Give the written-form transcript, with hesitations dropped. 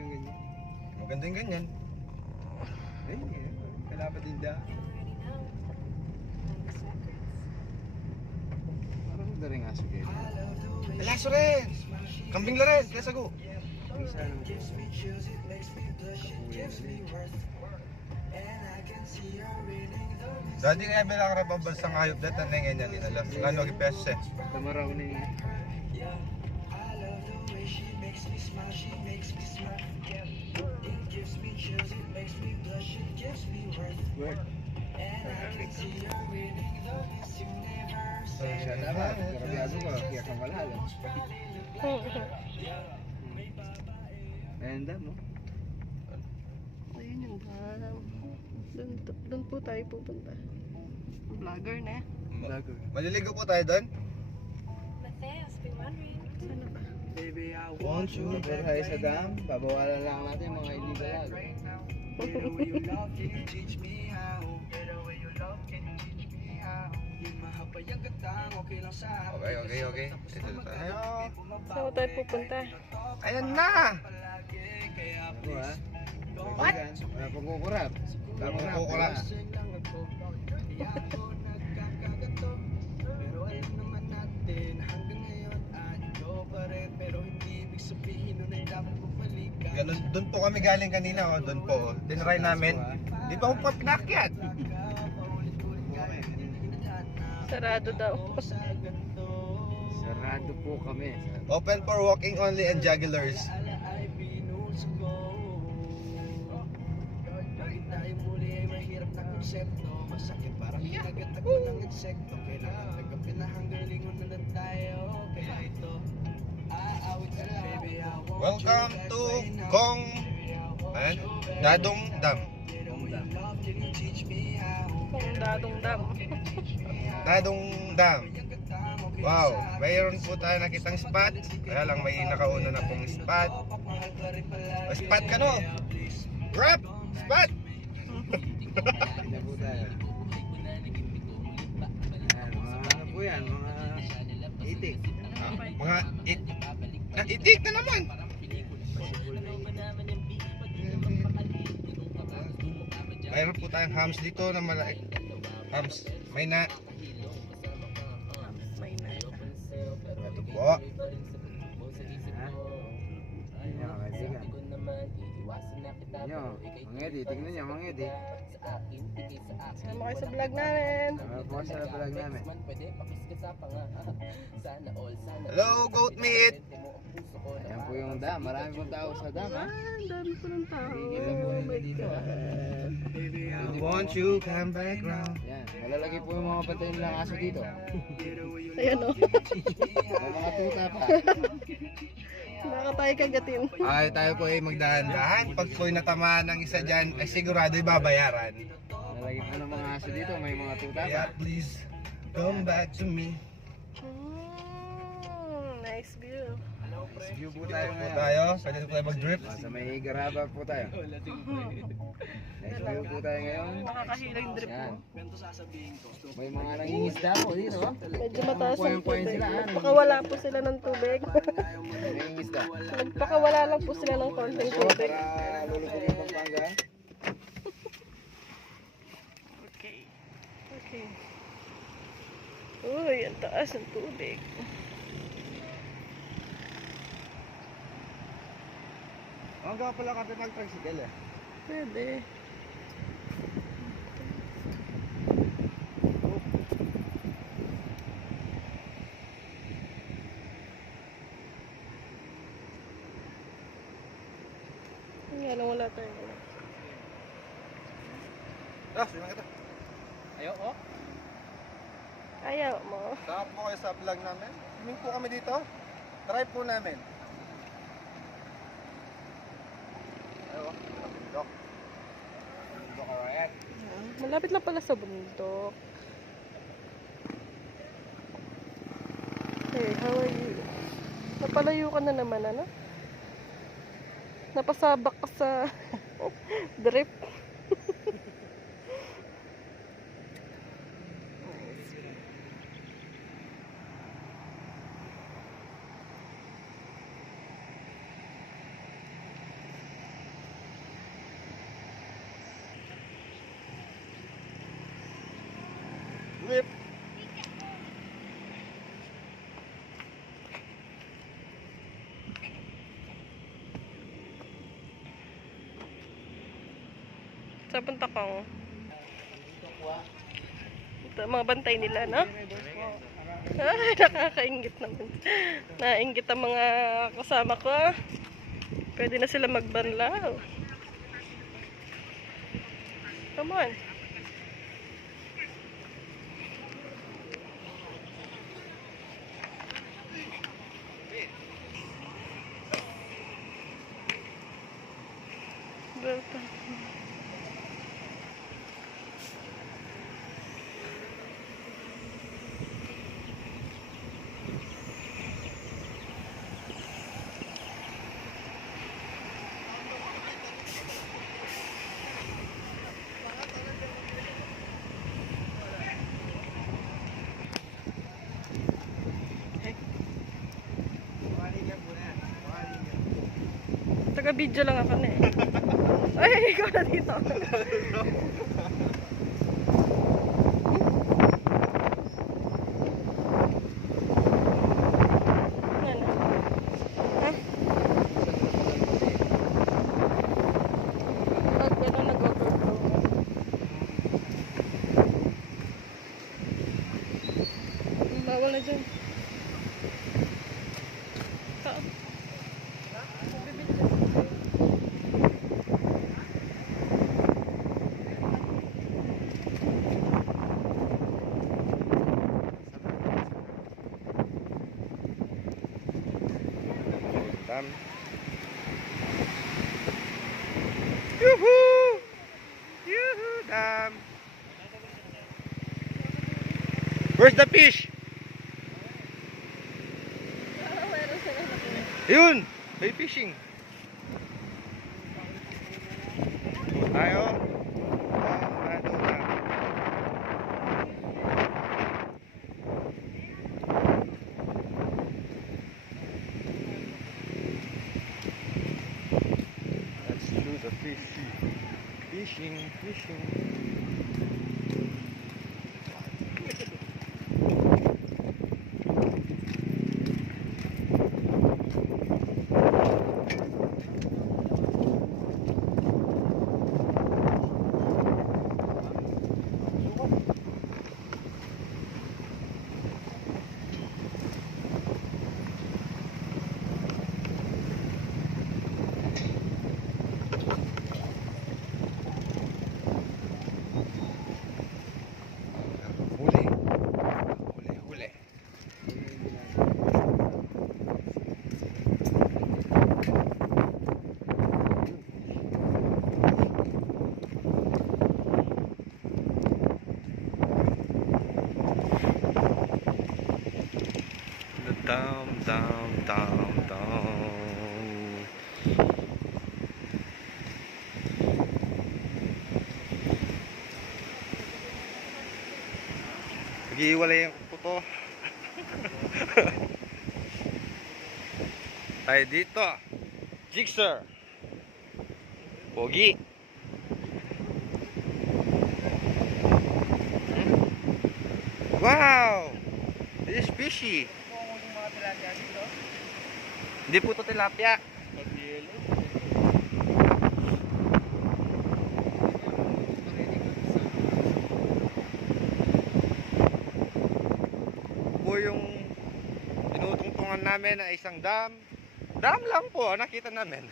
yung ganyan. Maganda yung ganyan. Ay, kalapat din da. Parang daring aso kayo. Alaso rin! Kambing la rin, kaya sago. Ang isa naman po. Kapuya na rin. Dati kaya bilang karabang bansang hayop dito, nangyayin niya nila. Lalo kipes eh. Tamaraw na yun. Where? Siya dapat, karabyado ka, kaya ka malala. Ayun dam, no? Ayun yung dam. Doon po tayo pupunta. Vlogger na. Vlogger. Maliligo po tayo doon? Matthias, be wondering. Sana ba? Baby, I want you back tayo sa dam. Babawalan lang natin yung mga illegal. Okay. Ito tayo. Saan tayo pupunta? Ayan na! Ako ha? What? Wala pang kukurap. Wala pang kukurap. Ganun, doon po kami galing kanina, oh. Doon po, oh. Tinry namin. Di pa po pinakyat. Sarado daw. Sarado po kami. Open for walking only and jugglers. Welcome to Kong Dadong Dam. Kung dadong dam. Dadong Dam. Wow, mayroon po tayo nakitang spot. Kaya lang may nakauna na pong spot. Spot ka no? Grab! Spot! Hindi po tayo. Ayan, mga ano po yan, mga itik. Mga itik na naman. Mayroon po tayong hams dito na malaki. Hams, may na. May na. Ito po. Ayan, kaibigan. Nyo, mga Eddie, tignan nyo mga Eddie. Sama kayo sa vlog namin. Ano po sa vlog namin? Hello, goat meat. Ayan po yung dam, marami pong tao sa dam ha. Ang dami po ng tao. Kikita po Oh yung my dito. God. I want you come back round. Yan, malalagay po yung mga bantay nilang aso dito. Ayan o. May mga tuta pa. Baka tayo kagatin. Ay, tayo po ay magdahan-dahan. Pag po'y natamaan ng isa dyan, ay sigurado'y babayaran. Malalagay po ng mga aso dito, may mga tuta pa. Kaya please, come back to me. Nice view. View po tayo Po ngayon. tayo, pwede po tayo mag-drip. Sa may garaba po tayo. Nice view po tayo ngayon. Makakahila yung drip Yan. mo. May mga nangingisda po dito. Oh. Medyo mataas ang Point-point tubig. sila, ah. Nagpakawala po sila ng tubig. Nangingisda. Nagpakawala lang po sila ng konting tubig. Para lulubog yung Pampanga. Okay. Uy, ang taas ng tubig. Hanggang pala kami mag-tricycle eh. Pwede. Nga lang wala tayo. Sino kita? Ayaw oh. Ayaw mo. Sama po kayo sa vlog namin. Swimming po kami dito. Try po namin. Ayaw, bundok. Bundok alright. Malapit lang pala sa bundok. Hey, how are you? Napalayo ka na naman, ano? Napasabak ka sa drip. Flip. Saan punta ka? Ito, mga bantay nila, no? Ay, nakakaingit naman. Naingit ang mga kasama ko. Pwede na sila magbanlaw. Come on. Belta. Taga-video lang ako na eh. Ay, ikaw na dito. Ano? Ha? Pag ano nag-overflow ka. Bawal na dyan. Saan? Dam. Yoo-hoo! Yoo-hoo, dam. Where's the fish? Yun! May fishing. Tayo. Tayo na. Let's do the fishing. Fishing. Huli. Down. Nag-iiwalay yung puto. Tayo dito. Jigsaw. Pogi. Wow! This is fishy. Hindi po ito tilapia. Po yung tinutungtungan namin na isang dam. Dam lang po, nakita namin.